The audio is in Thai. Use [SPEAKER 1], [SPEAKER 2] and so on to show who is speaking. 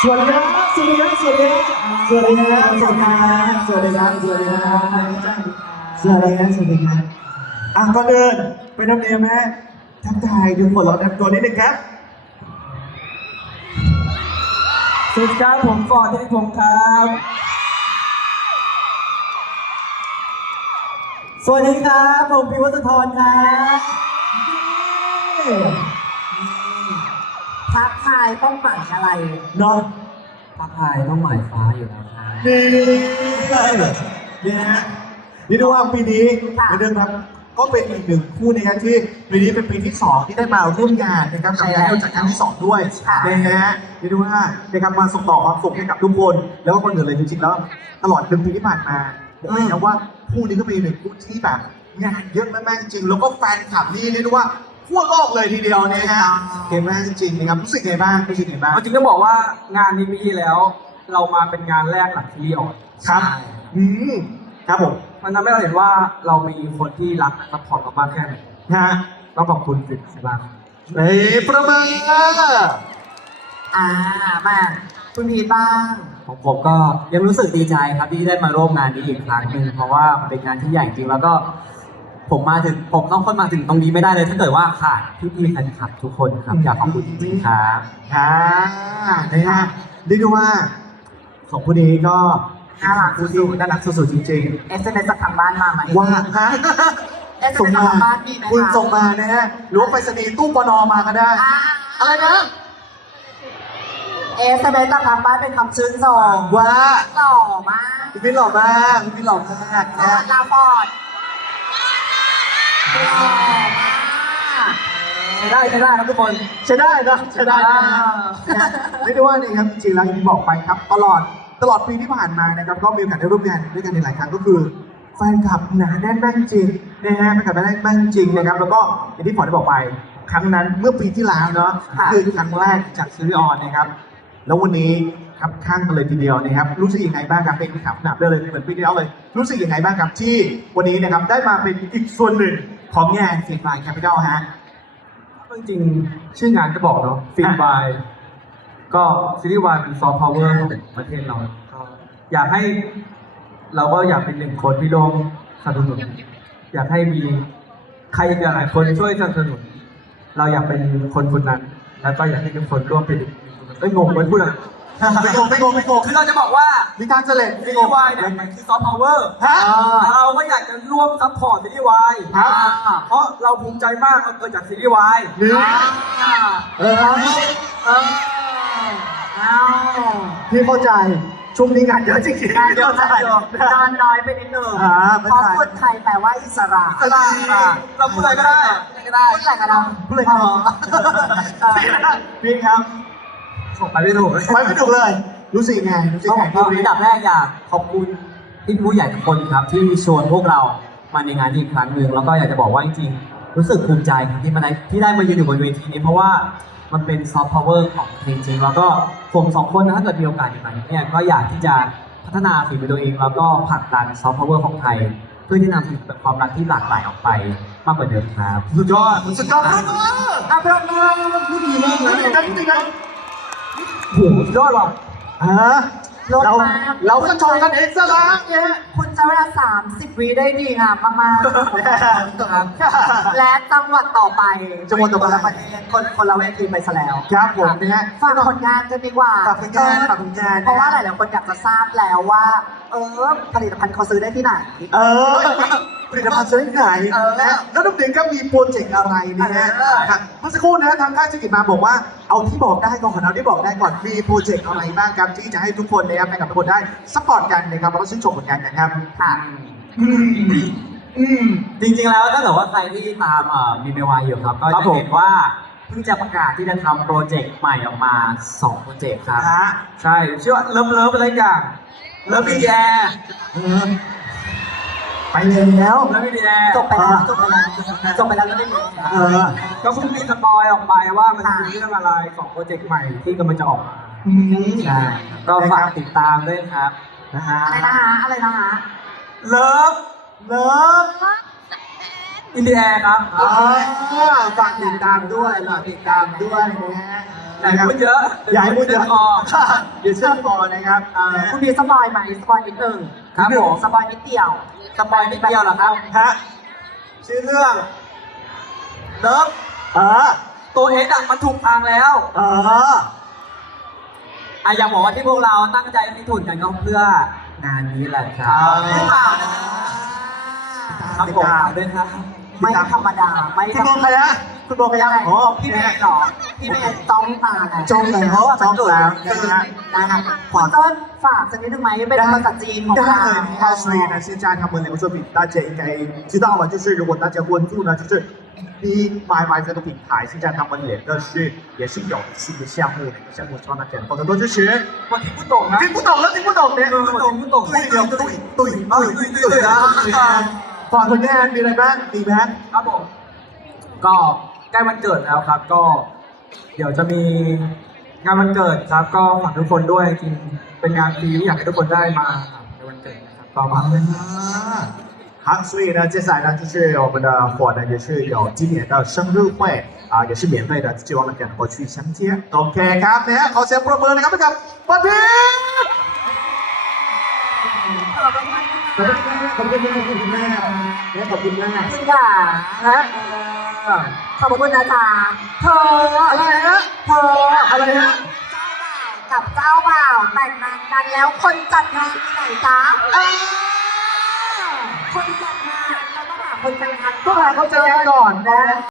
[SPEAKER 1] สวัสดีครับสวัสดีครับสวัสดีครับสวัสดีครับสวัสดีครับสวัสดีครับสวัสดีครับสวัสดีครับสวัสดีครับก่อนเดินไปน้ำเนียมฮะทักทายทุกคนเราแนะนำตัวนิดนึงครับ
[SPEAKER 2] สวัสดีครับผมฟอร์ดที่ผมครับสวัสดีครับผมพิวัตรธรครับ
[SPEAKER 3] ทักทายต้องหมายอะไร
[SPEAKER 1] น้อง
[SPEAKER 2] ทักทายต้องหมายฟ้าอยู่แล้วครับ
[SPEAKER 1] นี่ฮะนี่ดูว่าปีนี้เหมือนเดิมครับก็เป็นอีกหนึ่งคู่นะครับที่ปีนี้เป็นปีที่2ที่ได้มาร่วมงานนะครับกับการจัดครั้งที่2ด้วยนะฮะนี่ดูว่านะครับมาส่งต่อความสุขให้กับทุกคนแล้วก็คนอื่นเลยจริงๆแล้วตลอด1 ปีที่ผ่านมาบอกเลยนะว่าคู่นี้ก็เป็นหนึ่งคู่ที่แบบงานเยอะมากๆจริงแล้วก็แฟนคลับนี่เรียกได้ว่าทั่วโลกเลยทีเดียวเนี่ยฮะเก่งมากจริงๆนะครับรู้สึกไงบ้างรู้สึกไงบ้าง
[SPEAKER 2] จริงต้องบอกว่างานนี้ปีที่แล้ว เรามาเป็นงานแรกหลังที่ออก
[SPEAKER 1] ครับครับผม
[SPEAKER 2] มันทำให้เราเห็นว่าเรามีคนที่รักและซัพพอร์ตเรามากแค่ไหน
[SPEAKER 1] ฮะ
[SPEAKER 2] ต้องขอบคุณสิบาท
[SPEAKER 1] เฮ้ยประมาณ
[SPEAKER 3] มาคุณพีทบ้าง
[SPEAKER 4] ของผมก็ยังรู้สึกดีใจครับที่ได้มาร่วมงานนี้อีกครั้งหนึ่งเพราะว่าเป็นงานที่ใหญ่จริงแล้วก็ผมต้องคนมาถึงตรงนี้ไม่ได้เลยถ้าเกิดว่าขาดพี่ๆแฟนคลับทุกคนครับอยากขอบคุณจริงๆครับ
[SPEAKER 1] นะฮะเรียกได้ว่าสองคนนี้ก็
[SPEAKER 3] น่ารัก
[SPEAKER 1] คู่ที่น่ารักสุดๆจริง
[SPEAKER 3] SMS จากทางบ้านมาไหม
[SPEAKER 1] ๆว่าฮะ
[SPEAKER 3] SMS
[SPEAKER 1] ส่ง
[SPEAKER 3] จาก
[SPEAKER 1] มา
[SPEAKER 3] ทางบ้านมีไหม
[SPEAKER 1] คุณ
[SPEAKER 3] คะ
[SPEAKER 1] ส่งมานะฮะหรือว่าไปรษณีย์ตู้ปนมาก็ได้ อะไรนะ
[SPEAKER 3] SMS จากทางบ้านเป็นคำชื่นชม
[SPEAKER 1] ว่า
[SPEAKER 3] หล่อมาก
[SPEAKER 1] พี่หล่อมากพี่หล่อมาก
[SPEAKER 3] ส
[SPEAKER 1] นะ
[SPEAKER 3] วั
[SPEAKER 1] ฮะ
[SPEAKER 3] สดีฟอร์ดหล่อมาก
[SPEAKER 2] ใช้ได้ครับทุกคน
[SPEAKER 1] ใช้ได้นะใช้ได้นะเรียกได้ว่านี่ครับจริงๆแล้วอย่างที่บอกไปครับตลอดปีที่ผ่านมานะครับก็มีโอกาสได้ร่วมงานด้วยกันในหลายครั้งก็คือแฟนคลับหนาแน่นมากจริงนะฮะแฟนคลับหนาแน่นมากจริงนะครับแล้วก็อย่างที่พอได้บอกไปครั้งนั้นเมื่อปีที่แล้วเนาะคือครั้งแรกจากซีรีส์ออนนะครับแล้ววันนี้ครับข้างกันเลยทีเดียวนะครับรู้สึกยังไงบ้างครับเป็นขับหนับได้เลยเหมือนปีที่แล้วเลยรู้สึกยังไงบ้างครับที่วันนี้นะครับได้มาเป็นอีกส่วนหนึ่งของงานเสียงพายแคปิตอลฮะ
[SPEAKER 2] จริงๆชื่องานก็บอกเนาะฟิล์มวายก็ซีรีส์วายเป็นซอฟต์พาวเวอร์ของประเทศเราก็อยากให้เราก็อยากเป็นหนึ่งคนที่ร่วมสนับสนุนอยากให้มีใครหลายๆคนช่วยสนับสนุนเราอยากเป็นคนคนนั้น แล้วก็อยากให้ทุกคนร่วมเป็นงงไปพูดอะไร
[SPEAKER 1] ไม่โกง
[SPEAKER 2] คือเราจะบอกว่า
[SPEAKER 1] มีการเฉลย
[SPEAKER 2] ซีรีส์วายเนี่ยมันคือซอฟต์พาวเวอร์
[SPEAKER 1] ฮะ
[SPEAKER 2] เราก็อยากจะร่วมซัพพอร์ตซีรีส์วาย
[SPEAKER 1] ครับ
[SPEAKER 2] เพราะเราภูมิใจมากเราเกิดจากซีรีส์วาย
[SPEAKER 1] นี่ เออ
[SPEAKER 3] เอา
[SPEAKER 1] พี่เข้าใจช่วงนี้งานเยอะจริงๆ
[SPEAKER 3] งานเยอะจังเลยนอนน้อยไปนิดนึง
[SPEAKER 1] ไม่
[SPEAKER 3] เพ
[SPEAKER 1] เป็น
[SPEAKER 3] ราะ
[SPEAKER 1] ไร
[SPEAKER 3] คนไทยแปลว่าอิสระ
[SPEAKER 2] เราพูดอะไรก็ได้
[SPEAKER 3] พูดอะไรกันนะ
[SPEAKER 1] พูดเลยครับพี่ครับ
[SPEAKER 2] ส่งไปไม่ถูก
[SPEAKER 1] ไปไม่ถูกเลย รู้สึกยังไงรู้สึก
[SPEAKER 4] ก็
[SPEAKER 1] ยังไง
[SPEAKER 4] ก็อันดับแรกอยากขอบคุณพี่ผู้ใหญ่ทุกคนครับที่ชวนพวกเรามาในงานนี้อีกครั้งหนึ่งแล้วก็อยากจะบอกว่าจริงๆรู้สึกภูมิใจครับที่ได้มายืนอยู่บนเวทีนี้เพราะว่ามันเป็นซอฟต์พาวเวอร์ของจริงๆแล้วก็ผมสองคนนะถ้าเกิดมีโอกาสอย่างนั้นเนี่ยก็อยากที่จะพัฒนาฝีมือตัวเองแล้วก็ผลักดันซอฟต์พาวเวอร์ของไทย เพื่อที่นำถึงความรักที่หลากหลายออกไปมากกว่าเดิมครับ
[SPEAKER 1] สุดยอดสุดยอดมาก
[SPEAKER 3] เอาเพราะว่า
[SPEAKER 1] พูดดีมากเลยจริงๆนะ
[SPEAKER 2] โอ้โหยอดว่ะ
[SPEAKER 1] เราก็โชว์กันเองซะแล้วเนี่ย
[SPEAKER 3] คุณจะเวลา30 วิได้ดีงามมากๆและจังหวัดต่อไปคนละประเทศคนละเวทีไปซะแล้ว
[SPEAKER 1] ครับผมนะฮะ
[SPEAKER 3] ฝากผลงานกันดีกว่า
[SPEAKER 1] ฝากผลงานฝากผลงาน
[SPEAKER 3] เพราะว่าหลายๆคนอยากจะทราบแล้วว่า ผลิตภัณฑ์เขาซื้อได้ที่ไหน
[SPEAKER 1] เออผลิตภัณฑ์ซื้อที่ไหนนะแล้วน้องหนึ่งก็มีโปรเจกต์อะไรนะฮะครับเมื่อสักครู่นะทางค่ายธุรกิจมาบอกว่าเอาที่บอกได้ก่อนเอาที่บอกได้ก่อนมีโปรเจกต์อะไรบ้างครับที่จะให้ทุกคนนะครับให้กับทุกคนได้ซัพพอร์ตกันนะครับแล้วก็ชื่นชมผลงานกันครับ
[SPEAKER 3] ค่ะ
[SPEAKER 4] จริงๆแล้วถ้าเกิดว่าใครที่ตามมีเมวายอยู่ครับก็จะเห็นว่าเพิ่งจะประกาศที่จะทำโปรเจกต์ใหม่ออกมา2โปรเจกต์ครับ
[SPEAKER 1] ฮะ
[SPEAKER 2] ใช่ชื่อว่าเลิฟอะไรอย่างเลิฟบีแอร์
[SPEAKER 1] ไปเลยแล้ว
[SPEAKER 2] เลิฟบีแอร์
[SPEAKER 3] จบไปแล้วแล้วไม่มี
[SPEAKER 2] ก็เพิ่งมีสปอยออกไปว่ามันคือเรื่องอะไรของโปรเจกต์ใหม่ที่กำลังจะออกมา
[SPEAKER 4] ใช่ก็ฝากติดตามด้วยครับ
[SPEAKER 1] นะฮะ
[SPEAKER 3] อะไรนะคะ
[SPEAKER 2] เลิฟ
[SPEAKER 1] เลิฟ
[SPEAKER 2] อินเดียครับ
[SPEAKER 1] ฝากติดตามด้วยฝากติดตามด้วยนะฮะ
[SPEAKER 2] ไหนพูดเยอะ
[SPEAKER 1] อย่าให้พูดเยอะ
[SPEAKER 2] พอ
[SPEAKER 1] เดี๋ยวเชื่อพอนะครับ
[SPEAKER 3] คุณพีสปอยไหมสปอยนิดนึง
[SPEAKER 2] ครับผม
[SPEAKER 3] สปอยนิดเดียว
[SPEAKER 2] สปอยนิดเดียวเหรอครับ
[SPEAKER 1] ฮะ
[SPEAKER 2] ชื่อเรื่องเลิฟ
[SPEAKER 1] เออ
[SPEAKER 2] ตัวเอ็กซ์มันถูกทางแล้ว
[SPEAKER 1] เออ
[SPEAKER 4] อยากบอกว่าที่พวกเราตั้งใจที่ทุนกันก็เพื่องานนี้แหละครับ
[SPEAKER 2] หรือเปล่านะ
[SPEAKER 4] ครับผมฝากด้วยครับ
[SPEAKER 3] ไม่ธรรมดา ไม่
[SPEAKER 1] คุณมองใครนะคุณมองใครนะอ๋อ
[SPEAKER 3] พี่
[SPEAKER 1] พี่
[SPEAKER 3] เม
[SPEAKER 1] แม่
[SPEAKER 3] ย์เหรอพี่เมย์จ้องตาไง
[SPEAKER 1] จ้องแล้วจ้องแล้วนะฮะ
[SPEAKER 3] นะคะคุณต้นฝากสักนิดนึงไหมเป็นภาษาจีนของ
[SPEAKER 1] ได้
[SPEAKER 3] เรา
[SPEAKER 1] เลยนะครับ所以呢现在他们两个作品大家应该知道了就是如果大家关注呢就是BYY 这个品牌现在他们两个是也是有新的项目的项目希望大家多多支持
[SPEAKER 2] วันที่พูดตรงนะ
[SPEAKER 1] 听不懂了听不懂เนี่ย
[SPEAKER 2] พูดตรง
[SPEAKER 1] ตุ้ยเดียวตุ้ยตุ้ยฝากผลงานมีอะไรบ้างมีไหม
[SPEAKER 2] ครับผมก็ใกล้วันเกิดแล้วครับ ก็เดี๋ยวจะมีงานวันเกิดครับ ก็ฝากทุกคนด้วยจริงเป็นงานฟรีที่อยากให้ทุกคนได้มาในวันเกิดนะครับก็มาเลย
[SPEAKER 1] 好，所以呢，接下来呢，就是我们的伙呢，也是有今年的生日会啊，也是免费的，希望大家能够去相见。OK ครับนะฮะขอเสียงปรบมือนะครับให้กับป๊อปปี้ขอบคุณแม่ขอบคุณแม่ขอบคุณแม่
[SPEAKER 3] คุณค่ะ
[SPEAKER 1] ฮะ
[SPEAKER 3] ขอบคุณนะจ๊ะเธอ
[SPEAKER 1] อะไรฮะ
[SPEAKER 3] เธอ
[SPEAKER 1] อะไรฮะ
[SPEAKER 3] กับเจ้าบ่าวแต่งงานกันแล้วคนจัดงานที่ไหนจ๊ะคนจัดงานเราต้องหาคนแต่งงาน
[SPEAKER 1] ต้องหาเขาเจอกันก่อนนะ